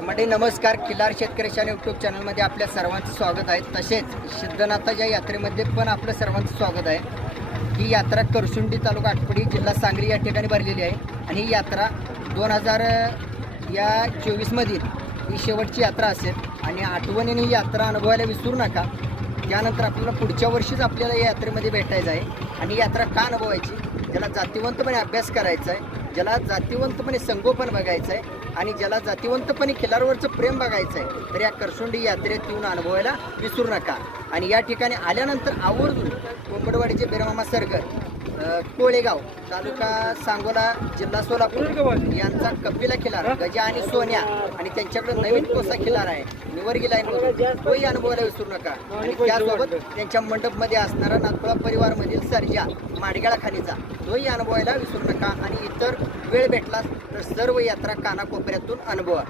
मंडळी नमस्कार. खिल्लार शेतकऱ्याच्या यूट्यूब चॅनलमध्ये आपल्या सर्वांचं स्वागत आहे. तसेच सिद्धनाथाच्या यात्रेमध्ये पण आपलं सर्वांचं स्वागत आहे. ही यात्रा करसुंडी तालुका आटपाडी जिल्हा सांगली या ठिकाणी भरलेली आहे आणि ही यात्रा 2024 मधील ही शेवटची यात्रा असेल आणि आठवणीने ही यात्रा अनुभवायला विसरू नका. त्यानंतर आपल्याला पुढच्या वर्षीच आपल्याला या यात्रेमध्ये भेटायचं आहे आणि ही यात्रा का अनुभवायची, ज्याला जातीवंतपणे अभ्यास करायचा आहे, ज्याला जातीवंतपणे संगोपन बघायचं आहे आणि ज्याला जातीवंतपणे खिल्लारवरचं प्रेम बघायचं आहे, तर या करसुंडी यात्रेत येऊन अनुभवायला विसरू नका. आणि या ठिकाणी आल्यानंतर आवर्जून कोंबडवाडीचे बिरमामा सरगर कोळेगाव तालुका सांगोला जिल्हा सोलापूर यांचा कपिला खिलार गजा आणि सोन्या आणि त्यांच्याकडे नवीन कोसा खिलार आहे निवर्गी लाईनवर, तोही अनुभवायला विसरू नका. आणि त्यासोबत त्यांच्या मंडपमध्ये असणारा नाथपुरा परिवारमधील सर्जा माडगाळा खाणीचा तोही अनुभवायला विसरू नका. आणि इतर वेळ भेटला तर सर्व यात्रा कानाकोपऱ्यातून अनुभवा.